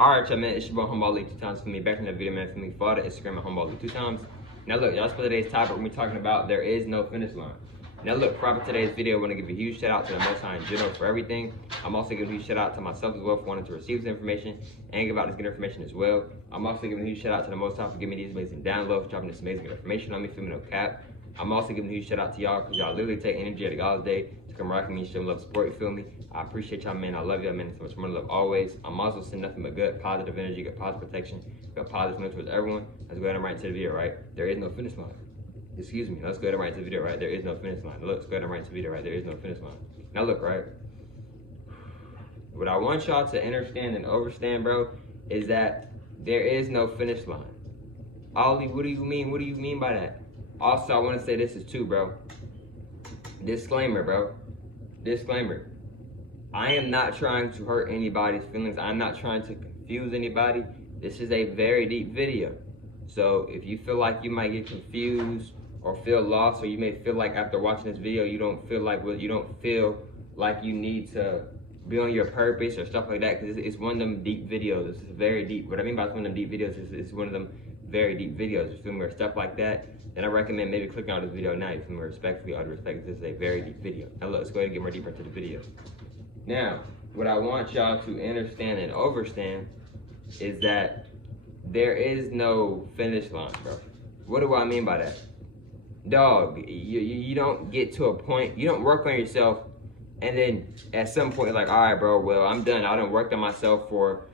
Alright, y'all, man, it's your boy Homeball League 2 times for me. Back in the video, man, for me. Follow the Instagram at Homeball League 2 times. Now, look, y'all, for today's topic, we're talking about there is no finish line. Now, look, prior to today's video, I want to give a huge shout out to the Most High in general for everything. I'm also giving a huge shout out to myself as well for wanting to receive this information and give out this good information as well. I'm also giving a huge shout out to the Most High for giving me these amazing downloads, dropping this amazing information on me, feel me, no cap. I'm also giving a huge shout out to y'all because y'all literally take energy out of God's day to come rock me and show me love, support, you feel me? I appreciate y'all, man. I love y'all, man. So much more love always. I'm also sending nothing but good, positive energy, good positive protection, good positive feeling towards everyone. Let's go ahead and right into the video, right? There is no finish line. Excuse me. Let's go ahead and right into the video, right? There is no finish line. Look, let's go ahead and right into the video, right? There is no finish line. Now look, right? What I want y'all to understand and understand, bro, is that there is no finish line. Ollie, what do you mean? What do you mean by that? Also, I want to say this is too, bro. Disclaimer, bro. Disclaimer. I am not trying to hurt anybody's feelings. I'm not trying to confuse anybody. This is a very deep video. So if you feel like you might get confused or feel lost, or you may feel like after watching this video, you don't feel like you need to be on your purpose or stuff like that, because it's one of them deep videos. This is very deep. What I mean by one of them deep videos is it's one of them very deep videos, you feel me, or stuff like that. Then I recommend maybe clicking on this video now, you feel me, respectfully, out of respect, this is a very deep video. Now look, let's go ahead and get more deeper into the video. Now, what I want y'all to understand and understand is that there is no finish line, bro. What do I mean by that? Dog, you don't get to a point, you don't work on yourself, and then at some point you're like, all right, bro, well, I'm done. I done worked on myself for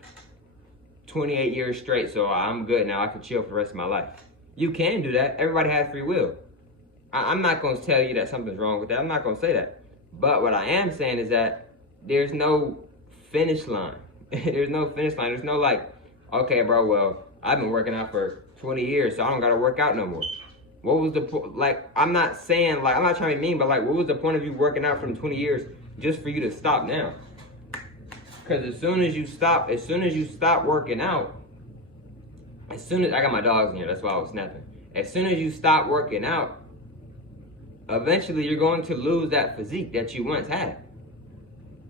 28 years straight, so I'm good now. I can chill for the rest of my life. You can do that. Everybody has free will. I'm not going to tell you that something's wrong with that. I'm not going to say that. But what I am saying is that there's no finish line. There's no finish line. There's no like, okay, bro, well, I've been working out for 20 years, so I don't got to work out no more. What was the point? Like, I'm not saying, like, I'm not trying to be mean, but like, what was the point of you working out for 20 years just for you to stop now? Because as soon as you stop working out, I got my dogs in here, that's why I was snapping. As soon as you stop working out, eventually you're going to lose that physique that you once had.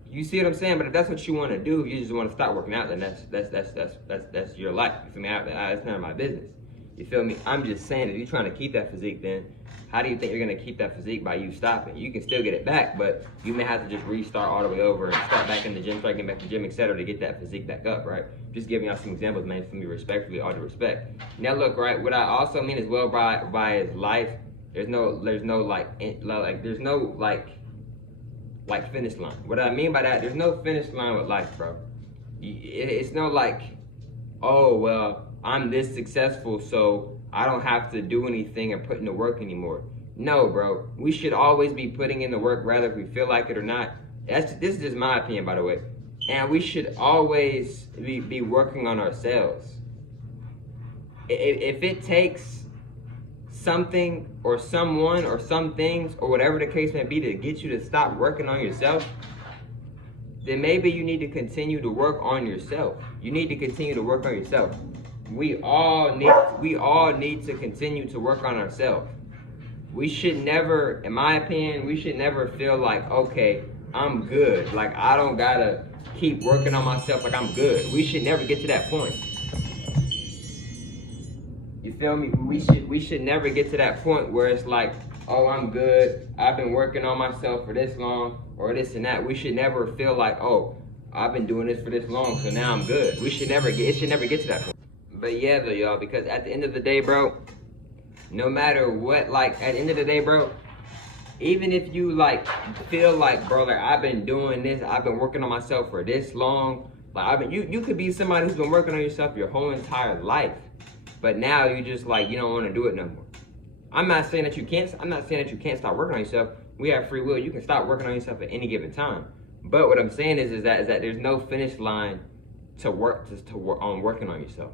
You see what I'm saying? But if that's what you want to do, if you just want to stop working out, then that's your life. You feel me? It's none of my business. You feel me? I'm just saying, if you're trying to keep that physique, then how do you think you're going to keep that physique by you stopping? You can still get it back, but you may have to just restart all the way over and start back in the gym, start getting back to the gym, etc., to get that physique back up, right? Just giving y'all some examples, man, for me, respectfully, all due respect. Now, look, right, what I also mean as well by his life, there's no finish line. What I mean by that, there's no finish line with life, bro. It's no like, oh, well, I'm this successful, so I don't have to do anything and put in the work anymore. No, bro. We should always be putting in the work, rather if we feel like it or not. This is just my opinion, by the way. And we should always be working on ourselves. If it takes something or someone or some things or whatever the case may be to get you to stop working on yourself, then maybe you need to continue to work on yourself. You need to continue to work on yourself. We all need to continue to work on ourselves. We should never, in my opinion, we should never feel like, okay, I'm good. Like, I don't gotta keep working on myself like I'm good. We should never get to that point. You feel me? We should never get to that point where it's like, oh, I'm good. I've been working on myself for this long or this and that. We should never feel like, oh, I've been doing this for this long, so now I'm good. It should never get to that point. But yeah, though, y'all, because at the end of the day, bro, no matter what, like, at the end of the day, bro, even if you, like, feel like, bro, like, I've been doing this, I've been working on myself for this long, like, you could be somebody who's been working on yourself your whole entire life, but now you just, like, you don't want to do it no more. I'm not saying that you can't stop working on yourself. We have free will. You can stop working on yourself at any given time. But what I'm saying is that there's no finish line to work on working on yourself.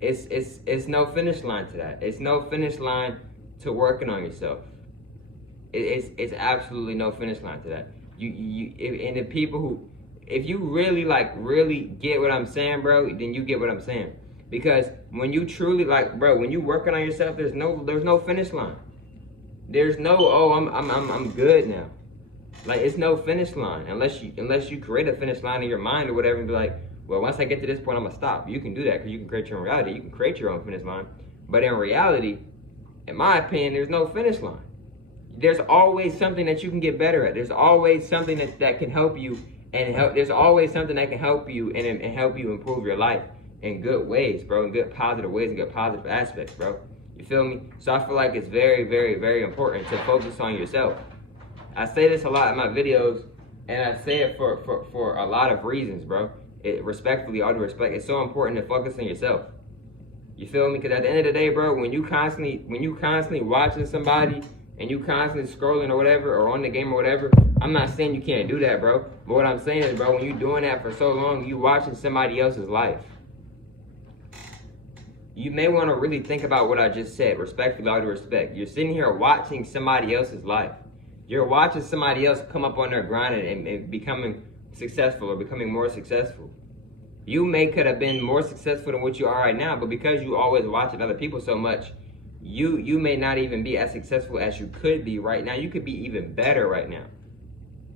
It's no finish line to that. It's no finish line to working on yourself. It's absolutely no finish line to that. And the people who, if you really get what I'm saying, bro, then you get what I'm saying. Because when you truly, like, bro, when you working on yourself, there's no finish line. There's no, oh, I'm good now. Like, it's no finish line unless you create a finish line in your mind or whatever and be like, well, once I get to this point, I'm gonna stop. You can do that because you can create your own reality. You can create your own finish line. But in reality, in my opinion, there's no finish line. There's always something that you can get better at. There's always something that can help you there's always something that can help you and help you improve your life in good ways, bro, in good positive ways and good positive aspects, bro. You feel me? So I feel like it's very, very, very important to focus on yourself. I say this a lot in my videos, and I say it for a lot of reasons, bro. Respectfully, all due respect, it's so important to focus on yourself. You feel me? Because at the end of the day, bro, when you constantly watching somebody and you constantly scrolling or whatever, or on the game or whatever, I'm not saying you can't do that, bro. But what I'm saying is, bro, when you're doing that for so long, you watching somebody else's life. You may want to really think about what I just said, respectfully, all due respect. You're sitting here watching somebody else's life. You're watching somebody else come up on their grind and becoming successful or becoming more successful. You could have been more successful than what you are right now, but because you always watching other people so much, you may not even be as successful as you could be right now. You could be even better right now.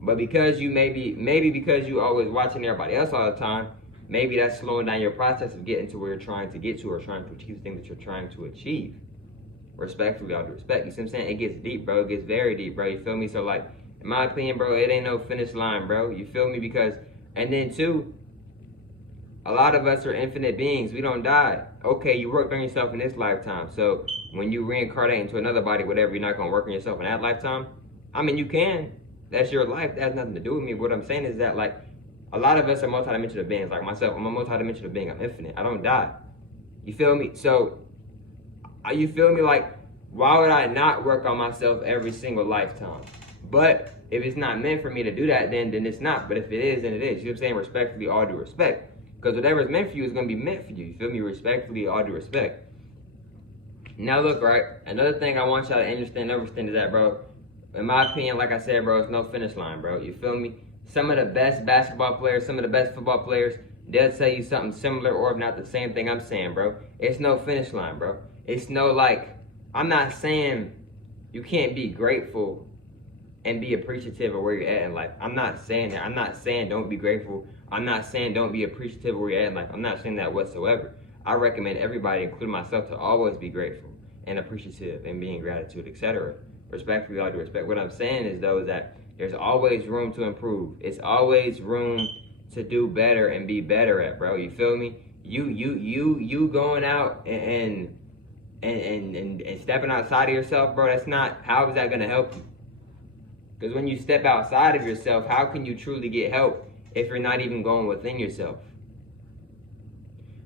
But because you maybe because you always watching everybody else all the time, maybe that's slowing down your process of getting to where you're trying to get to or trying to achieve the thing that you're trying to achieve. Respectfully, all due respect. You see what I'm saying? It gets deep, bro. It gets very deep, bro. You feel me? So, like, in my opinion, bro, it ain't no finish line, bro. You feel me? Because, and then, too, a lot of us are infinite beings. We don't die. Okay, you worked on yourself in this lifetime. So, when you reincarnate into another body, whatever, you're not going to work on yourself in that lifetime? I mean, you can. That's your life. That has nothing to do with me. What I'm saying is that, like, a lot of us are multidimensional beings. Like myself, I'm a multidimensional being. I'm infinite. I don't die. You feel me? So, you feel me? Like, why would I not work on myself every single lifetime? But if it's not meant for me to do that, then it's not. But if it is, then it is. You know what I'm saying? Respectfully, all due respect. Because whatever is meant for you is going to be meant for you. You feel me? Respectfully, all due respect. Now look, right? Another thing I want y'all to understand is that, bro, in my opinion, like I said, bro, it's no finish line, bro. You feel me? Some of the best basketball players, some of the best football players, they'll tell you something similar or if not the same thing I'm saying, bro. It's no finish line, bro. It's no, like, I'm not saying you can't be grateful and be appreciative of where you're at in life. I'm not saying that. I'm not saying don't be grateful. I'm not saying don't be appreciative of where you're at in life. I'm not saying that whatsoever. I recommend everybody, including myself, to always be grateful and appreciative and be in gratitude, etc. Respectfully, all due respect. What I'm saying is, though, is that there's always room to improve. It's always room to do better and be better at, bro. You feel me? You going out and stepping outside of yourself, bro, that's not, how is that going to help you? Because when you step outside of yourself, how can you truly get help if you're not even going within yourself?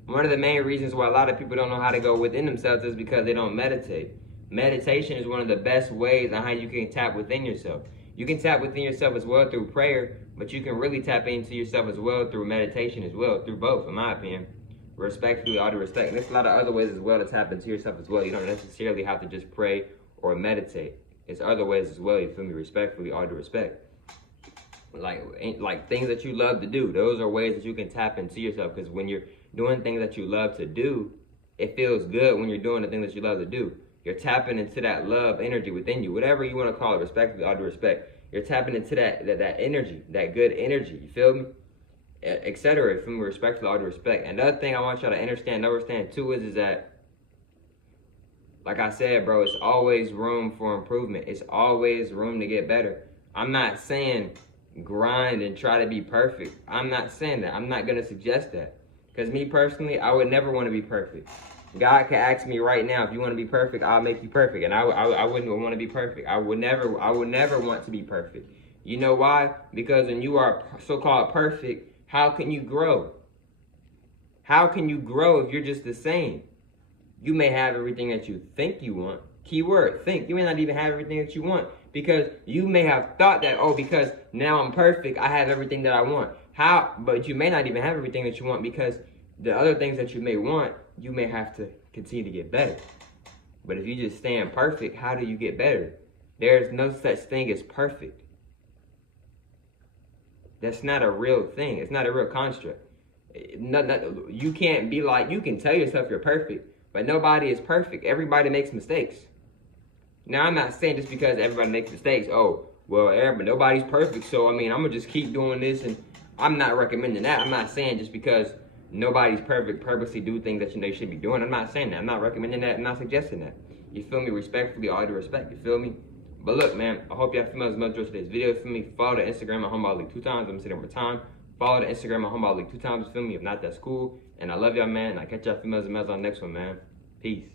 One of the main reasons why a lot of people don't know how to go within themselves is because they don't meditate. Meditation is one of the best ways on how you can tap within yourself. You can tap within yourself as well through prayer, but you can really tap into yourself as well through meditation as well, through both, in my opinion. Respectfully, all due respect. And there's a lot of other ways as well to tap into yourself as well. You don't necessarily have to just pray or meditate. It's other ways as well, you feel me? Respectfully, all due respect. Like things that you love to do. Those are ways that you can tap into yourself, because when you're doing things that you love to do, it feels good when you're doing the things that you love to do. You're tapping into that love energy within you, whatever you want to call it, respectfully, all due respect. You're tapping into that energy, that good energy, you feel me? Etc. From respectfully, all due respect. Another thing I want y'all to understand too, is that, like I said, bro, it's always room for improvement. It's always room to get better. I'm not saying grind and try to be perfect. I'm not saying that. I'm not going to suggest that. Because me personally, I would never want to be perfect. God can ask me right now, if you want to be perfect, I'll make you perfect. And I wouldn't want to be perfect. I would never want to be perfect. You know why? Because when you are so-called perfect, how can you grow? How can you grow if you're just the same? You may have everything that you think you want. Keyword, think. You may not even have everything that you want, because you may have thought that, oh, because now I'm perfect, I have everything that I want. But you may not even have everything that you want, because the other things that you may want, you may have to continue to get better. But if you just stand perfect, how do you get better? There's no such thing as perfect. That's not a real thing. It's not a real construct. You can't be like, you can tell yourself you're perfect, but nobody is perfect. Everybody makes mistakes. Now, I'm not saying just because everybody makes mistakes, oh, well, nobody's perfect, so, I mean, I'm going to just keep doing this, and I'm not recommending that. I'm not saying just because nobody's perfect, purposely do things that they should be doing. I'm not saying that. I'm not recommending that. I'm not suggesting that. You feel me? Respectfully, all due respect. You feel me? But look, man, I hope y'all females enjoyed today's video. Feel me? Follow the Instagram at Homeball League 2 times. I'm gonna say it one more time. Follow the Instagram at Homeball League 2 times. Feel me? If not, that's cool. And I love y'all, man. And I catch y'all females and males on the next one, man. Peace.